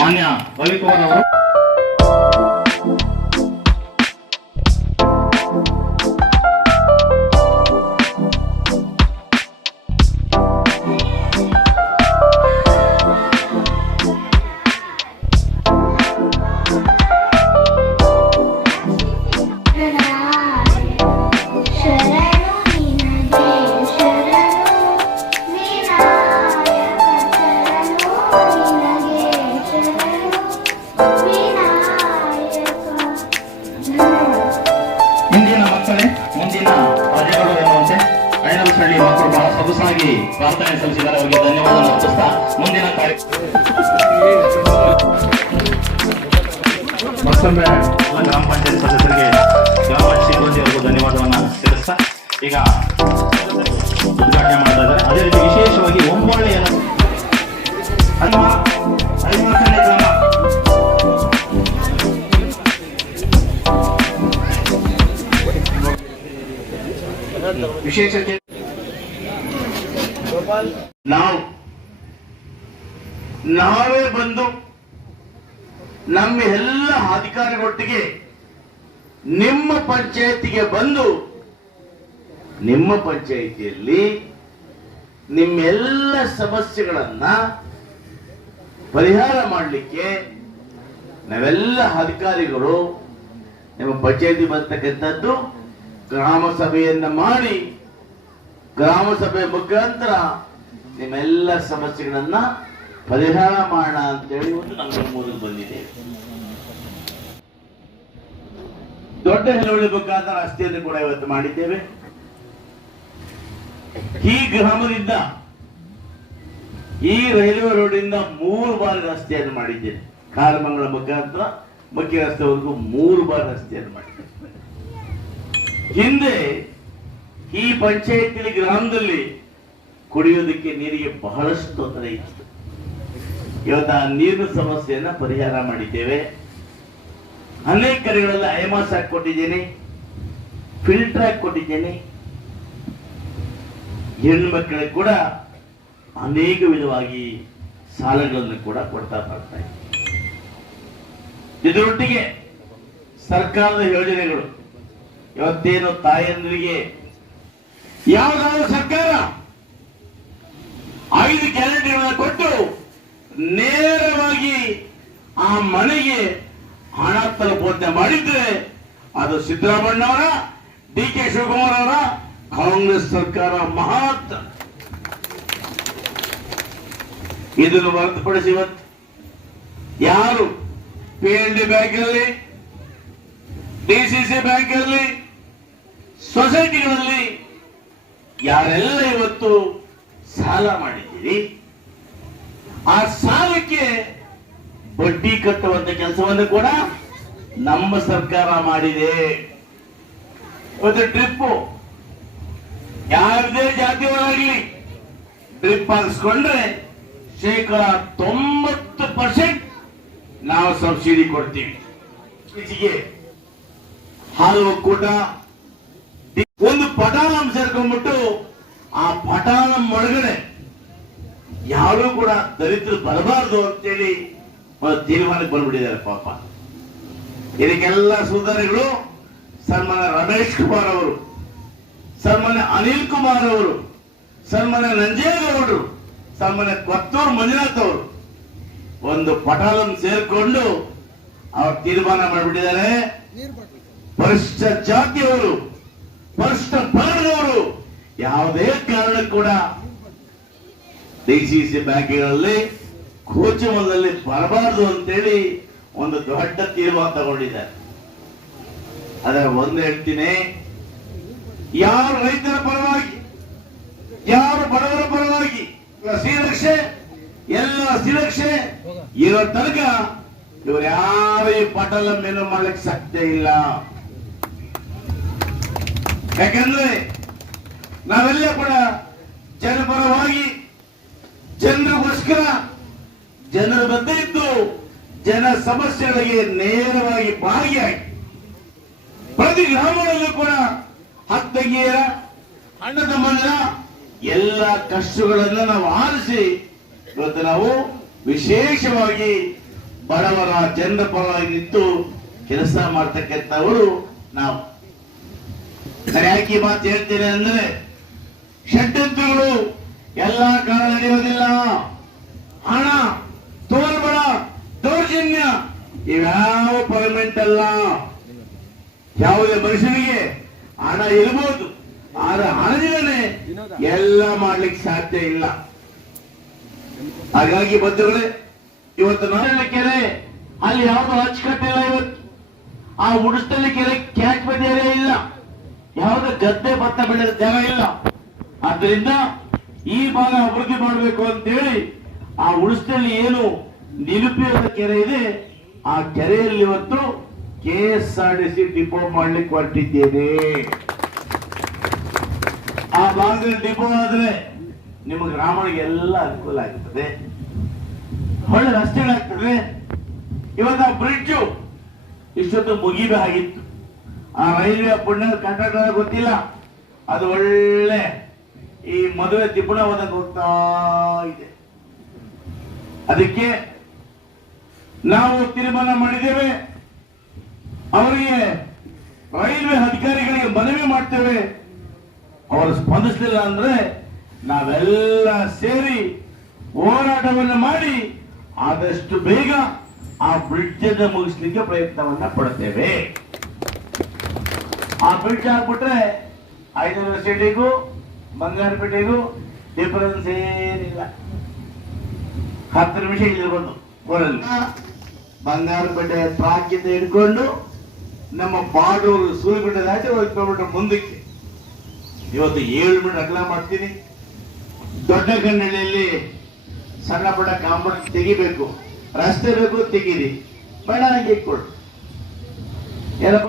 ಮಾನ್ಯ ರವಿಕುಮಾರ್ ಅವರು ಸೊಗಸಾಗಿ ಪ್ರಾರ್ಥನೆ ಸಲ್ಲಿಸಿದ್ದಾರೆ. ಅವರಿಗೆ ಧನ್ಯವಾದ ಅರ್ಪಿಸ್ತಾ ಮುಂದಿನ ಗ್ರಾಮ ಪಂಚಾಯತ್ ಸದಸ್ಯರಿಗೆ ಗ್ರಾಮ ಸಿಬ್ಬಂದಿ ಅವರಿಗೂ ಧನ್ಯವಾದವನ್ನು ತಿಳಿಸ್ತಾ, ಈಗ ಉದ್ಘಾಟನೆ ಮಾಡ್ತಾ ಇದ್ದಾರೆ. ಅದೇ ರೀತಿ ವಿಶೇಷವಾಗಿ ಒಂಬಳ್ಳಿಯನ್ನು ವಿಶೇಷ ನಾವು, ನಾವೇ ಬಂದು ನಮ್ಮ ಎಲ್ಲ ಅಧಿಕಾರಿಗಳೊಟ್ಟಿಗೆ ನಿಮ್ಮ ಪಂಚಾಯತಿಗೆ ಬಂದು ನಿಮ್ಮ ಪಂಚಾಯಿತಿಯಲ್ಲಿ ನಿಮ್ಮೆಲ್ಲ ಸಮಸ್ಯೆಗಳನ್ನ ಪರಿಹಾರ ಮಾಡಲಿಕ್ಕೆ ನಾವೆಲ್ಲ ಅಧಿಕಾರಿಗಳು ನಿಮ್ಮ ಪಂಚಾಯತಿ ಬರ್ತಕ್ಕಂಥದ್ದು ಗ್ರಾಮ ಸಭೆಯನ್ನ ಮಾಡಿ ಗ್ರಾಮ ಸಭೆ ಮುಖಾಂತರ ನಿಮ್ಮೆಲ್ಲ ಸಮಸ್ಯೆಗಳನ್ನ ಪರಿಹಾರ ಮಾಡೋಣ ಅಂತೇಳಿ ಒಂದು ನಮ್ಮ ಮೂಲಕ್ಕೆ ಬಂದಿದೆ. ದೊಡ್ಡ ಹೆಲವಳಿ ಮುಖಾಂತರ ರಸ್ತೆಯನ್ನು ಕೂಡ ಇವತ್ತು ಮಾಡಿದ್ದೇವೆ. ಈ ಗ್ರಾಮದಿಂದ, ಈ ರೈಲ್ವೆ ರೋಡಿಂದ ಮೂರು ಬಾರಿ ರಸ್ತೆಯನ್ನು ಮಾಡಿದ್ದೇನೆ ಕಾರಮಂಗಲ ಮುಖಾಂತರ ಮುಖ್ಯ ರಸ್ತೆವರೆಗೂ ಮೂರು ಬಾರಿ ರಸ್ತೆಯನ್ನು ಮಾಡಿದ್ದೇನೆ ಹಿಂದೆ ಈ ಪಂಚಾಯತಿಲಿ ಗ್ರಾಮದಲ್ಲಿ ಕುಡಿಯೋದಕ್ಕೆ ನೀರಿಗೆ ಬಹಳಷ್ಟು ತೊಂದರೆ ಇತ್ತು. ಇವತ್ತು ಆ ನೀರಿನ ಸಮಸ್ಯೆಯನ್ನ ಪರಿಹಾರ ಮಾಡಿದ್ದೇವೆ. ಅನೇಕ ಕಡೆಗಳಲ್ಲಿ ಐಮಾಸ್ ಹಾಕಿ ಕೊಟ್ಟಿದ್ದೇನೆ, ಫಿಲ್ಟರ್ ಹಾಕಿ ಕೊಟ್ಟಿದ್ದೇನೆ. ಹೆಣ್ಣು ಮಕ್ಕಳಿಗೆ ಕೂಡ ಅನೇಕ ವಿಧವಾಗಿ ಸಾಲಗಳನ್ನು ಕೂಡ ಕೊಡ್ತಾ ಬರ್ತಾ ಇದೆ ಇದರೊಟ್ಟಿಗೆ ಸರ್ಕಾರದ ಯೋಜನೆಗಳು, ಇವತ್ತೇನು ತಾಯಂದ್ರಿಗೆ ಯಾವುದಾದ್ರೂ ಸರ್ಕಾರ ಐದು ಗ್ಯಾರಂಟಿಗಳನ್ನು ಕೊಟ್ಟು ನೇರವಾಗಿ ಆ ಮನೆಗೆ ಹಣ ತಲುಪುವಂತೆ ಮಾಡಿದ್ರೆ ಅದು ಸಿದ್ದರಾಮಣ್ಣವರ ಡಿ ಕೆ ಶಿವಕುಮಾರ್ ಅವರ ಕಾಂಗ್ರೆಸ್ ಸರ್ಕಾರ ಮಹತ್. ಇದನ್ನು ಹೊರತುಪಡಿಸಿ ಇವತ್ತು ಯಾರು ಪಿ ಎನ್ ಡಿ ಬ್ಯಾಂಕ್ ಇರಲಿ ಡಿಸಿಸಿ ಬ್ಯಾಂಕ್ ಇರಲಿ ಸೊಸೈಟಿಗಳಲ್ಲಿ ಯಾರೆಲ್ಲ ಇವತ್ತು ಸಾಲ ಮಾಡಿದ್ದೀರಿ, ಆ ಸಾಲಕ್ಕೆ ಬಡ್ಡಿ ಕಟ್ಟುವಂತ ಕೆಲಸವನ್ನು ಕೂಡ ನಮ್ಮ ಸರ್ಕಾರ ಮಾಡಿದೆ. ಒಂದು ಡ್ರಿಪ್ಪು ಯಾವುದೇ ಜಾತಿಯವರಾಗಲಿ ಡ್ರಿಪ್ ಹಾಕಿಸ್ಕೊಂಡ್ರೆ ಶೇಕಡ ತೊಂಬತ್ತು ಪರ್ಸೆಂಟ್ ನಾವು ಸಬ್ಸಿಡಿ ಕೊಡ್ತೀವಿ. ಇತ್ತೀಚೆಗೆ ಹಾಲು ಒಕ್ಕೂಟ, ಒಂದು ಪಟಾಲಂ ಸೇರ್ಕೊಂಡ್ಬಿಟ್ಟು ಆ ಪಟಾಲಂ ಒಳಗಡೆ ಯಾರು ಕೂಡ ದರಿದ್ರ ಬರಬಾರ್ದು ಅಂತೇಳಿ ಒಂದು ತೀರ್ಮಾನಕ್ಕೆ ಬಂದ್ಬಿಟ್ಟಿದ್ದಾರೆ ಪಾಪ. ಇದಕ್ಕೆಲ್ಲ ಸುಧಾರಿಗಳು ಸನ್ಮಾನ್ಯ ರಮೇಶ್ ಕುಮಾರ್ ಅವರು ಸನ್ಮಾನ್ಯ ಅನಿಲ್ ಕುಮಾರ್ ಅವರು ಸನ್ಮಾನ್ಯ ನಂಜೇಗೌಡರು ಸನ್ಮಾನ್ಯ ಕೊತ್ತೂರು ಮಂಜುನಾಥ್ ಅವರು ಒಂದು ಪಟಾಲಂ ಸೇರ್ಕೊಂಡು ಅವ್ರು ತೀರ್ಮಾನ ಮಾಡಿಬಿಟ್ಟಿದ್ದಾರೆ. ಪರಿಷ್ಠ ಜಾತಿಯವರು ಪರಿಷ್ಠ ಯಾವುದೇ ಕಾರಣ ಕೂಡ ಡಿಸಿಸಿ ಬ್ಯಾಂಕ್ಗಳಲ್ಲಿ ಕೋಚಮದಲ್ಲಿ ಬರಬಾರದು ಅಂತೇಳಿ ಒಂದು ದೊಡ್ಡ ತೀರ್ಮಾನ ತಗೊಂಡಿದ್ದಾರೆ. ಅದರ ಒಂದು ಹೇಳ್ತೀನಿ, ಯಾರು ರೈತರ ಪರವಾಗಿ, ಯಾರು ಬಡವರ ಪರವಾಗಿ ಶ್ರೀರಕ್ಷೆ ಎಲ್ಲ ಶ್ರೀರಕ್ಷೆ ಇರೋ ತನಕ ಇವರು ಯಾರು ಈ ಪಟಲ ಮೇಲೆ ಮಾಡ್ಲಿಕ್ಕೆ ಸಾಧ್ಯ ಇಲ್ಲ. ಯಾಕಂದ್ರೆ ನಾವೆಲ್ಲ ಕೂಡ ಜನಪರವಾಗಿ ಜನರಿಗೋಸ್ಕರ ಜನರ ಮಧ್ಯೆ ಇದ್ದು ಜನ ಸಮಸ್ಯೆಗಳಿಗೆ ನೇರವಾಗಿ ಭಾಗಿಯಾಗಿ ಪ್ರತಿ ಗ್ರಾಮಗಳಲ್ಲೂ ಕೂಡ ಹತ್ತಗಿಯ ಅಣ್ಣದ ಮಲ್ಲ, ಎಲ್ಲ ಕಷ್ಟಗಳನ್ನು ನಾವು ಆರಿಸಿ ಇವತ್ತು ನಾವು ವಿಶೇಷವಾಗಿ ಬಡವರ ಜನರ ಪರವಾಗಿ ನಿಂತು ಕೆಲಸ ಮಾಡ್ತಕ್ಕಂಥವರು ನಾವು. ಸರಿಯಾಗಿ ಮಾತು ಹೇಳ್ತೇನೆ ಅಂದ್ರೆ ಷಡ್ಯಂತ್ರಗಳು ಎಲ್ಲ ಕಾಲ ನಡೆಯೋದಿಲ್ಲ ಹಣ ತೋರ್ಬಡ ದೌರ್ಜನ್ಯ, ಇವ್ಯಾವ ಪರ್ಮನೆಂಟ್ ಅಲ್ಲ. ಯಾವುದೇ ಮನುಷ್ಯನಿಗೆ ಹಣ ಇರ್ಬೋದು. ಆದ್ರೆ ಹಣದಿಂದನೆ ಎಲ್ಲ ಮಾಡ್ಲಿಕ್ಕೆ ಸಾಧ್ಯ ಇಲ್ಲ. ಹಾಗಾಗಿ ಬಂಧುಗಳೇ, ಇವತ್ತು ನಾರಾಯಣ ಕೆರೆ, ಅಲ್ಲಿ ಯಾವ್ದು ಅಚ್ಚುಕಟ್ಟಿಲ್ಲ ಇವತ್ತು. ಆ ಉಡಿಸ್ತಲ್ಲಿ ಕೆರೆ ಕ್ಯಾಚ್ ಬದಿಯರೇ ಇಲ್ಲ. ಯಾವ್ದು ಗದ್ದೆ ಭತ್ತ ಬೆಳೆದ ಜಾಗ ಇಲ್ಲ. ಆದ್ದರಿಂದ ಈ ಭಾಗ ಅಭಿವೃದ್ಧಿ ಮಾಡಬೇಕು ಅಂತೇಳಿ ಆ ಉಡಿಸ್ತಲ್ಲಿ ಏನು ನಿಲುಪಿರದ ಕೆರೆ ಇದೆ, ಆ ಕೆರೆಯಲ್ಲಿ ಇವತ್ತು K S R D C depot ಮಾಡ್ಲಿಕ್ಕೆ ಹೊರಟಿದ್ದೇನೆ. ಆ ಭಾಗದಲ್ಲಿ ಡಿಪೋ ಆದ್ರೆ ನಿಮ್ಮ ಗ್ರಾಮಗಳಿಗೆ ಎಲ್ಲ ಅನುಕೂಲ ಆಗ್ತದೆ. ಒಳ್ಳೆ ರಸ್ತೆಗಳಾಗ್ತದೆ. ಇವತ್ತು ಆ ಬ್ರಿಡ್ಜು ಇಷ್ಟೊತ್ತು ಮುಗಿಬೇಕಾಗಿತ್ತು. ಆ ರೈಲ್ವೆ ಪುಣ್ಯ ಕಂಡಕ್ಟರ್ ಗೊತ್ತಿಲ್ಲ. ಅದು ಒಳ್ಳೆ ಮದುವೆ ದಿಬ್ಬಣವಾದಂಗೆ ಹೋಗ್ತಾ ಇದೆ. ಅದಕ್ಕೆ ನಾವು ತೀರ್ಮಾನ ಮಾಡಿದ್ದೇವೆ. ಅವರಿಗೆ ರೈಲ್ವೆ ಅಧಿಕಾರಿಗಳಿಗೆ ಮನವಿ ಮಾಡ್ತೇವೆ. ಅವರು ಸ್ಪಂದಿಸಲಿಲ್ಲ ಅಂದ್ರೆ ನಾವೆಲ್ಲ ಸೇರಿ ಹೋರಾಟವನ್ನು ಮಾಡಿ ಆದಷ್ಟು ಬೇಗ ಆ ಬ್ರಿಡ್ಜ್ ಮುಗಿಸ್ಲಿಕ್ಕೆ ಪ್ರಯತ್ನವನ್ನ ಪಡುತ್ತೇವೆ. ಆ ಬ್ರಿಡ್ಜ್ ಆಗ್ಬಿಟ್ರೆ ಐದು ಯೂನಿವರ್ಸಿಟಿಗೂ ಬಂಗಾರಪೇಟೆಗೂ ಡಿಫರೆನ್ಸ್ ಏನಿಲ್ಲ. ಹತ್ತು ನಿಮಿಷ ಇಲ್ಲಿ ಬಂದು ಊರಲ್ಲಿ ಬಂಗಾರಪೇಟೆ ಟ್ರಾಕಿಂದ ಹಿಡ್ಕೊಂಡು ನಮ್ಮ ಬಾಡೂರು ಸೂರ್ಯಗುಡ್ಡ ಆಚೆ ಒಂದು ಕಿಲೋಮೀಟರ್ ಮುಂದಕ್ಕೆ. ಇವತ್ತು ಏಳು ಮಿನಿಟ್ ಅಗಲ ಮಾಡ್ತೀನಿ. ದೊಡ್ಡ ಕನ್ನಡಿಯಲ್ಲಿ ಸಣ್ಣ ಪುಟ್ಟ ಕಾಂಪೌಂಡ್ ತೆಗಿಬೇಕು. ರಸ್ತೆ ಬೇಕು ತೆಗೀರಿ. ಹಂಗೆ ಕೊಡು ಏನಪ್ಪ